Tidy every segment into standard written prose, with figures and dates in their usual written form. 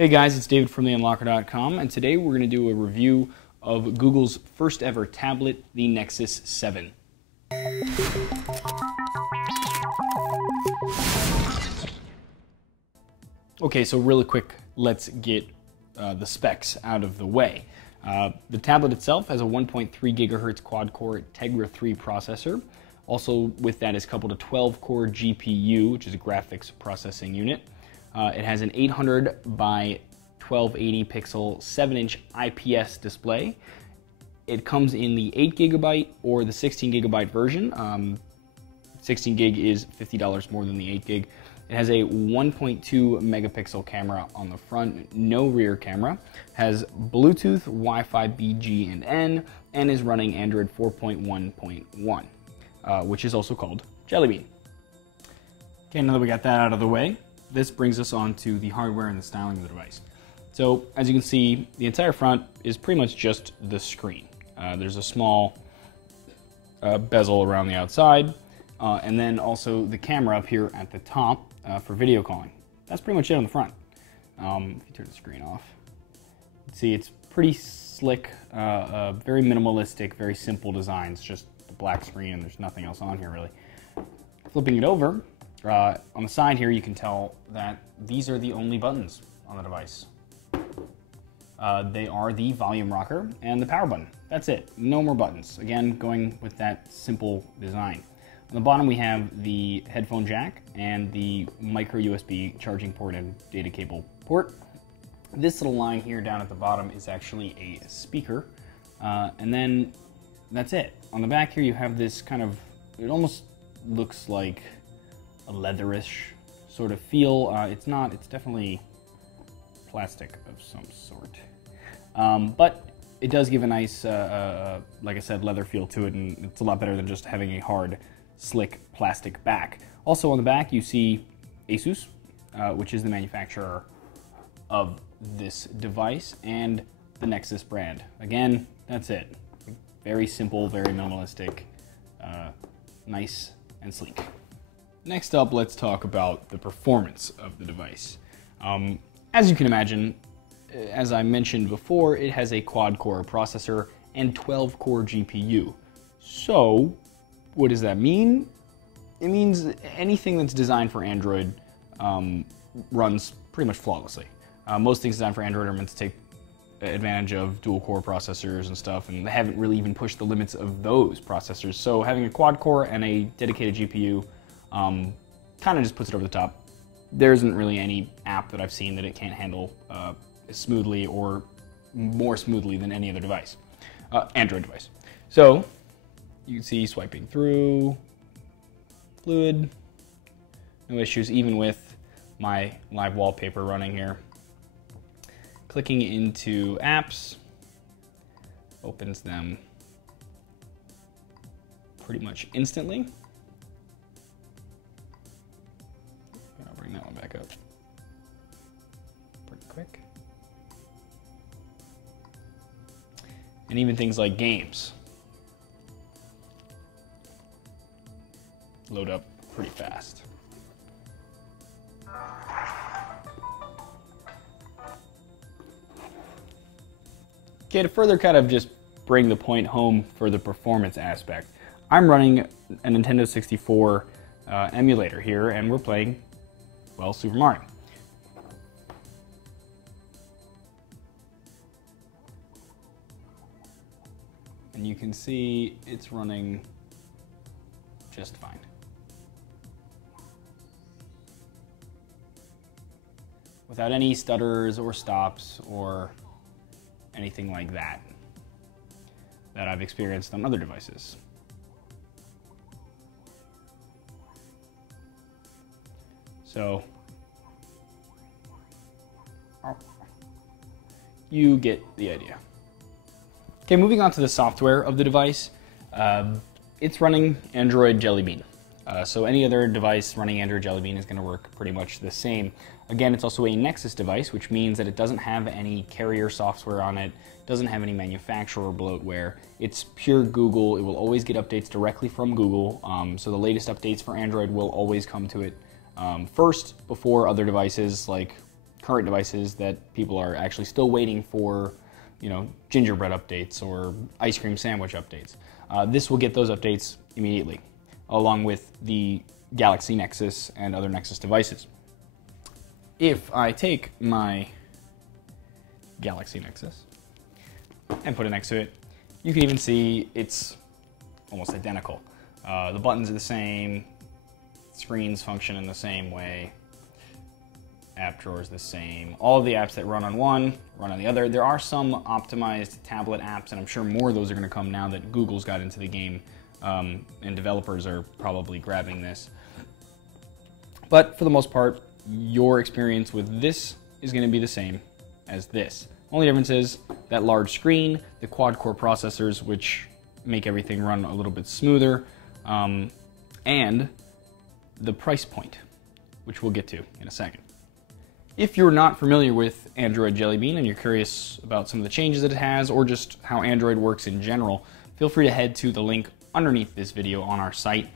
Hey guys, it's David from theunlocker.com, and today we're going to do a review of Google's first ever tablet, the Nexus 7. Okay, so really quick, let's get the specs out of the way. The tablet itself has a 1.3 gigahertz quad-core Tegra 3 processor. Also with that is coupled a 12-core GPU, which is a graphics processing unit. It has an 800 by 1280 pixel 7-inch IPS display. It comes in the 8 gigabyte or the 16 gigabyte version. 16 gig is $50 more than the 8 gig. It has a 1.2 megapixel camera on the front, no rear camera, has Bluetooth, Wi-Fi B, G, and N, and is running Android 4.1.1, which is also called Jelly Bean. Okay, now that we got that out of the way, this brings us on to the hardware and the styling of the device. So, as you can see, the entire front is pretty much just the screen. There's a small bezel around the outside, and then also the camera up here at the top for video calling. That's pretty much it on the front. If you turn the screen off, you can see it's pretty slick, very minimalistic, very simple design. It's just a black screen and there's nothing else on here really. Flipping it over, on the side here you can tell that these are the only buttons on the device. They are the volume rocker and the power button. That's it, no more buttons. Again, going with that simple design. On the bottom we have the headphone jack and the micro USB charging port and data cable port. This little line here down at the bottom is actually a speaker. And then that's it. On the back here you have this kind of, it almost looks like a leatherish sort of feel. It's not, it's definitely plastic of some sort. But it does give a nice, like I said, leather feel to it, and it's a lot better than just having a hard, slick plastic back. Also on the back you see Asus, which is the manufacturer of this device, and the Nexus brand. Again, that's it. Very simple, very minimalistic, nice and sleek. Next up, let's talk about the performance of the device. As you can imagine, as I mentioned before, it has a quad-core processor and 12-core GPU. So, what does that mean? It means anything that's designed for Android runs pretty much flawlessly. Most things designed for Android are meant to take advantage of dual-core processors and stuff, and they haven't really even pushed the limits of those processors. So having a quad-core and a dedicated GPU kind of just puts it over the top. There isn't really any app that I've seen that it can't handle as smoothly or more smoothly than any other device, Android device. So you can see swiping through, fluid, no issues even with my live wallpaper running here. Clicking into apps, opens them pretty much instantly. I'll bring that one back up pretty quick. And even things like games load up pretty fast. Okay, to further kind of just bring the point home for the performance aspect, I'm running a Nintendo 64 emulator here, and we're playing, well, Super Mario. And you can see it's running just fine. Without any stutters or stops or anything like that I've experienced on other devices. So you get the idea. Okay, moving on to the software of the device. It's running Android Jelly Bean. So any other device running Android Jelly Bean is going to work pretty much the same. Again, it's also a Nexus device, which means that it doesn't have any carrier software on it, doesn't have any manufacturer bloatware. It's pure Google. It will always get updates directly from Google. So the latest updates for Android will always come to it first before other devices like current devices that people are actually still waiting for, gingerbread updates or ice cream sandwich updates. This will get those updates immediately, along with the Galaxy Nexus and other Nexus devices. If I take my Galaxy Nexus and put it next to it, you can even see it's almost identical. The buttons are the same, screens function in the same way, app drawer is the same. All of the apps that run on one run on the other. There are some optimized tablet apps, and I'm sure more of those are going to come now that Google's got into the game, and developers are probably grabbing this. But for the most part, your experience with this is going to be the same as this. Only difference is that large screen, the quad-core processors, which make everything run a little bit smoother, and the price point, which we'll get to in a second. If you're not familiar with Android Jelly Bean and you're curious about some of the changes that it has or just how Android works in general, feel free to head to the link underneath this video on our site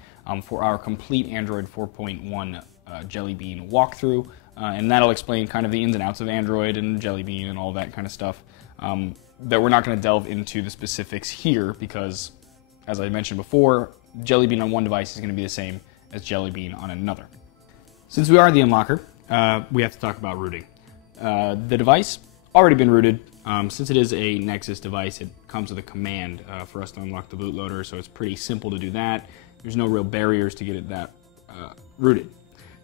for our complete Android 4.1 Jelly Bean walkthrough, and that'll explain kind of the ins and outs of Android and Jelly Bean and all that kind of stuff that we're not going to delve into the specifics here because, as I mentioned before, Jelly Bean on one device is going to be the same as Jelly Bean on another. Since we are the unlocker, we have to talk about rooting. The device already been rooted. Since it is a Nexus device, it comes with a command for us to unlock the bootloader, so it's pretty simple to do that. There's no real barriers to get it that rooted.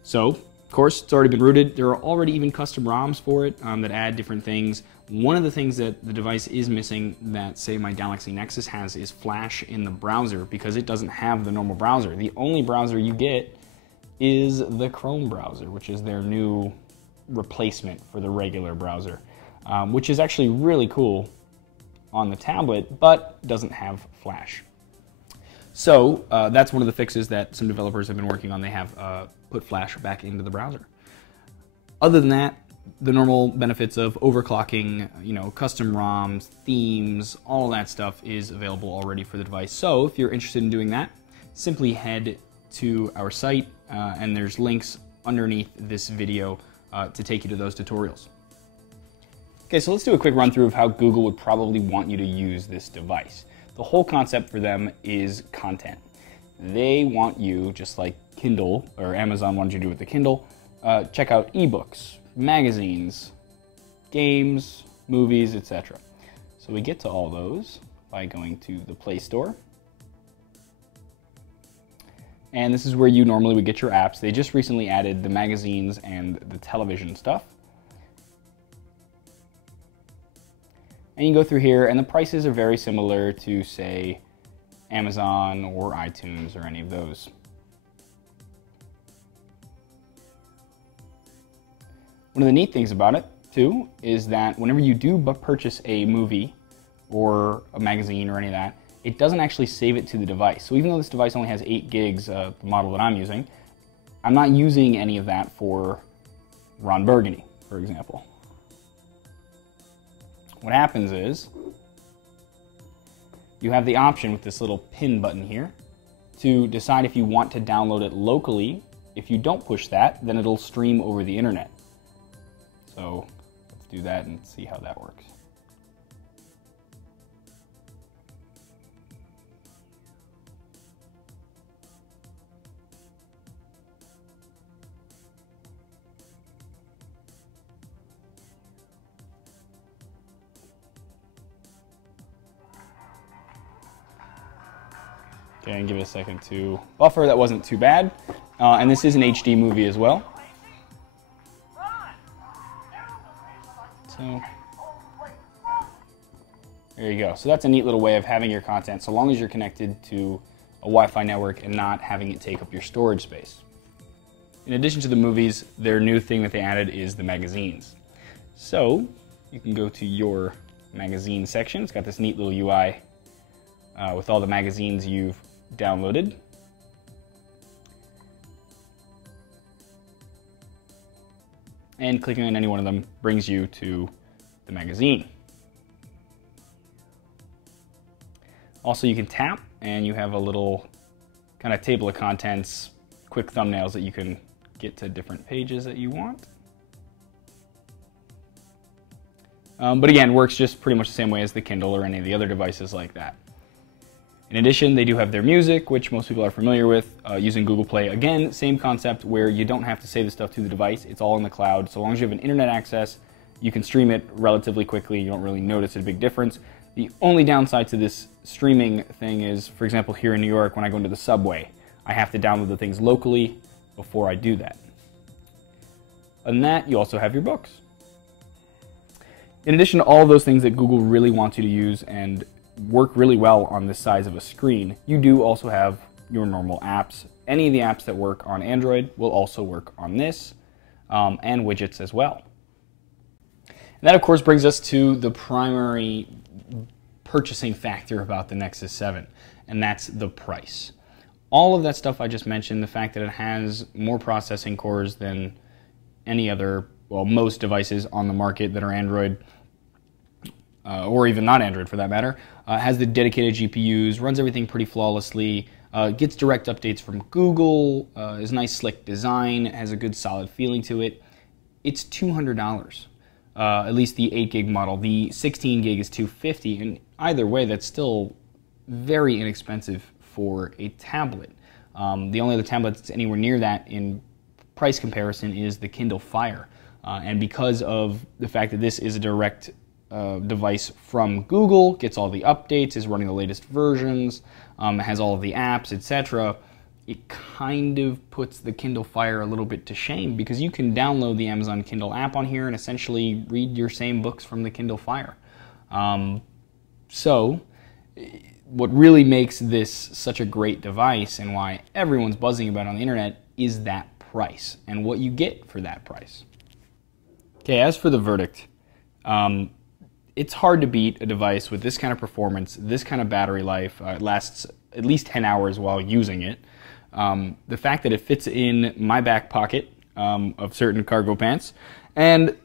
So, of course, it's already been rooted. There are already even custom ROMs for it that add different things. One of the things that the device is missing that, say, my Galaxy Nexus has is Flash in the browser because it doesn't have the normal browser. The only browser you get is the Chrome browser, which is their new replacement for the regular browser, which is actually really cool on the tablet, but doesn't have Flash. So that's one of the fixes that some developers have been working on. They have put Flash back into the browser. Other than that, the normal benefits of overclocking, custom ROMs, themes, all that stuff is available already for the device. So if you're interested in doing that, simply head to our site and there's links underneath this video to take you to those tutorials. Okay, so let's do a quick run through of how Google would probably want you to use this device. The whole concept for them is content. They want you, just like Kindle or Amazon wanted you to do with the Kindle, check out ebooks, magazines, games, movies, etc. So we get to all those by going to the Play Store. And this is where you normally would get your apps. They just recently added the magazines and the television stuff. And you go through here, and the prices are very similar to, say, Amazon or iTunes or any of those. One of the neat things about it, too, is that whenever you do purchase a movie or a magazine or any of that, it doesn't actually save it to the device. So even though this device only has 8 gigs, the model that I'm using, I'm not using any of that for Ron Burgundy, for example. What happens is, you have the option with this little pin button here to decide if you want to download it locally. If you don't push that, then it'll stream over the internet. So let's do that and see how that works. Okay, and give it a second to buffer. That wasn't too bad. And this is an HD movie as well. So there you go. So that's a neat little way of having your content so long as you're connected to a Wi-Fi network and not having it take up your storage space. In addition to the movies, their new thing that they added is the magazines. So you can go to your magazine section. It's got this neat little UI with all the magazines you've downloaded. And clicking on any one of them brings you to the magazine. Also, you can tap and you have a little kind of table of contents, quick thumbnails that you can get to different pages that you want. But again, works just pretty much the same way as the Kindle or any of the other devices like that. In addition, they do have their music, which most people are familiar with, using Google Play. Again, same concept where you don't have to save the stuff to the device. It's all in the cloud. So long as you have an internet access, you can stream it relatively quickly. You don't really notice a big difference. The only downside to this streaming thing is, for example, here in New York, when I go into the subway, I have to download the things locally before I do that. Other than that, you also have your books. In addition to all of those things that Google really wants you to use and work really well on this size of a screen, you do also have your normal apps. Any of the apps that work on Android will also work on this, and widgets as well. And that, of course, brings us to the primary purchasing factor about the Nexus 7, and that's the price. All of that stuff I just mentioned, the fact that it has more processing cores than any other, well, most devices on the market that are Android, or even not Android for that matter, has the dedicated GPUs, runs everything pretty flawlessly, gets direct updates from Google, is nice slick design, has a good solid feeling to it. It's $200, at least the 8 gig model. The 16 gig is $250, and either way, that's still very inexpensive for a tablet. The only other tablet that's anywhere near that in price comparison is the Kindle Fire. And because of the fact that this is a direct device from Google, gets all the updates, is running the latest versions, has all of the apps, etc., it kind of puts the Kindle Fire a little bit to shame, because you can download the Amazon Kindle app on here and essentially read your same books from the Kindle Fire. So what really makes this such a great device and why everyone's buzzing about it on the internet is that price and what you get for that price. Okay, as for the verdict, it's hard to beat a device with this kind of performance, this kind of battery life. It lasts at least 10 hours while using it. The fact that it fits in my back pocket of certain cargo pants and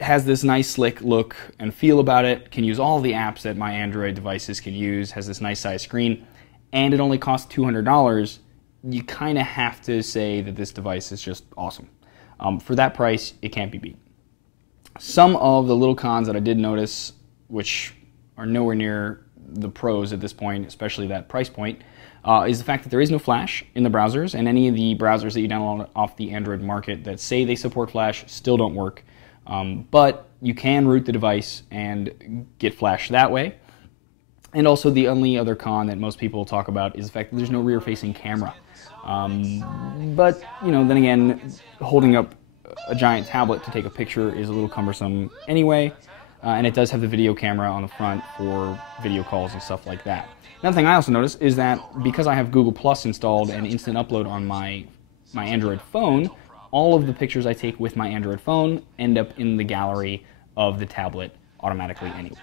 has this nice slick look and feel about it, can use all the apps that my Android devices can use, has this nice size screen, and it only costs $200, you kind of have to say that this device is just awesome. For that price, it can't be beat. Some of the little cons that I did notice, which are nowhere near the pros at this point, especially that price point, is the fact that there is no Flash in the browsers, and any of the browsers that you download off the Android market that say they support Flash still don't work. But you can root the device and get Flash that way. And also the only other con that most people talk about is the fact that there's no rear-facing camera. But, you know, then again, holding up a giant tablet to take a picture is a little cumbersome anyway. And it does have the video camera on the front for video calls and stuff like that. Another thing I also noticed is that because I have Google Plus installed and instant upload on my Android phone, all of the pictures I take with my Android phone end up in the gallery of the tablet automatically anyway.